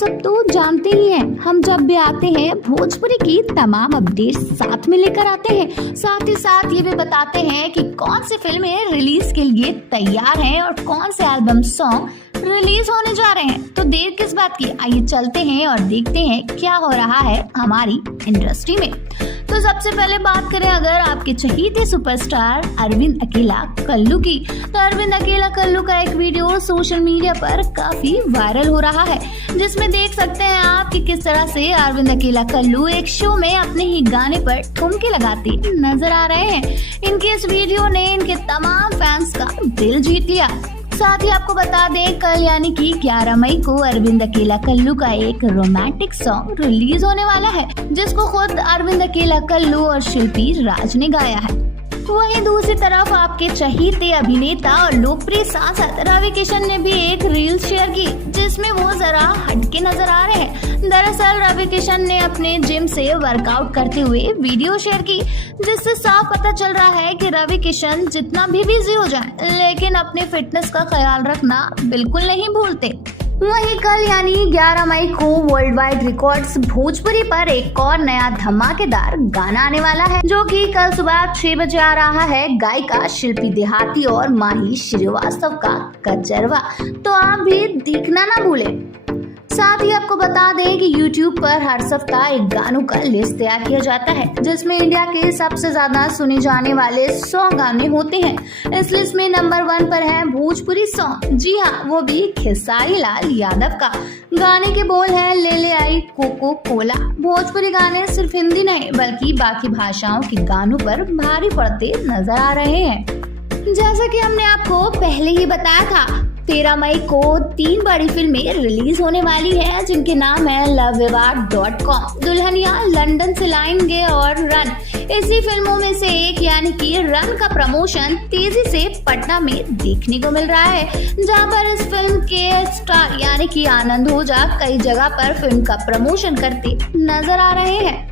सब तो जानते ही हैं, हम जब भी आते हैं भोजपुरी की तमाम अपडेट साथ में लेकर आते हैं। साथ ही साथ ये भी बताते हैं कि कौन सी फिल्में रिलीज के लिए तैयार हैं और कौन से एल्बम सॉन्ग रिलीज होने जा रहे हैं। तो देर किस बात की, आइए चलते हैं और देखते हैं क्या हो रहा है हमारी इंडस्ट्री में। तो सबसे पहले बात करें अगर आपके चहीते सुपरस्टार अरविंद अकेला कल्लू की, तो अरविंद अकेला कल्लू का एक वीडियो सोशल मीडिया पर काफी वायरल हो रहा है, जिसमें देख सकते हैं आप कि किस तरह से अरविंद अकेला कल्लू एक शो में अपने ही गाने पर ठुमके लगाते नजर आ रहे हैं। इनके इस वीडियो ने इनके तमाम फैंस का दिल जीत लिया। साथ ही आपको बता दें कल यानी कि 11 मई को अरविंद अकेला कल्लू का एक रोमांटिक सॉन्ग रिलीज होने वाला है, जिसको खुद अरविंद अकेला कल्लू और शिल्पी राज ने गाया है। वहीं दूसरी तरफ आपके चहीते अभिनेता और लोकप्रिय सांसद रवि किशन ने भी एक रील शेयर की, जिसमें वो जरा हटके नजर आ रहे हैं। दरअसल रवि किशन ने अपने जिम से वर्कआउट करते हुए वीडियो शेयर की, जिससे साफ पता चल रहा है कि रवि किशन जितना भी बिजी हो जाए लेकिन अपने फिटनेस का ख्याल रखना बिल्कुल नहीं भूलते। वहीं कल यानी 11 मई को वर्ल्ड वाइड रिकॉर्ड्स भोजपुरी पर एक और नया धमाकेदार गाना आने वाला है, जो कि कल सुबह 6 बजे आ रहा है। गायिका शिल्पी देहाती और माही श्रीवास्तव का कजरवा, तो आप भी देखना ना भूलें। साथ ही आपको बता दें कि YouTube पर हर सप्ताह एक गानों का लिस्ट तैयार किया जाता है, जिसमें इंडिया के सबसे ज्यादा सुने जाने वाले 100 गाने होते हैं। इस लिस्ट में नंबर 1 पर है भोजपुरी सॉन्ग, जी हाँ वो भी खेसारी लाल यादव का। गाने के बोल है ले ले आई कोको कोला। भोजपुरी गाने सिर्फ हिंदी नहीं बल्कि बाकी भाषाओं के गानों पर भारी पड़ते नजर आ रहे हैं। जैसा कि हमने आपको पहले ही बताया था, 13 मई को 3 बड़ी फिल्में रिलीज होने वाली है, जिनके नाम है lovevivad.com, दुल्हनिया, लंदन से लाएंगे और रन। इसी फिल्मों में से एक यानी कि रन का प्रमोशन तेजी से पटना में देखने को मिल रहा है, जहां पर इस फिल्म के स्टार यानी कि आनंद ओझा कई जगह पर फिल्म का प्रमोशन करते नजर आ रहे हैं।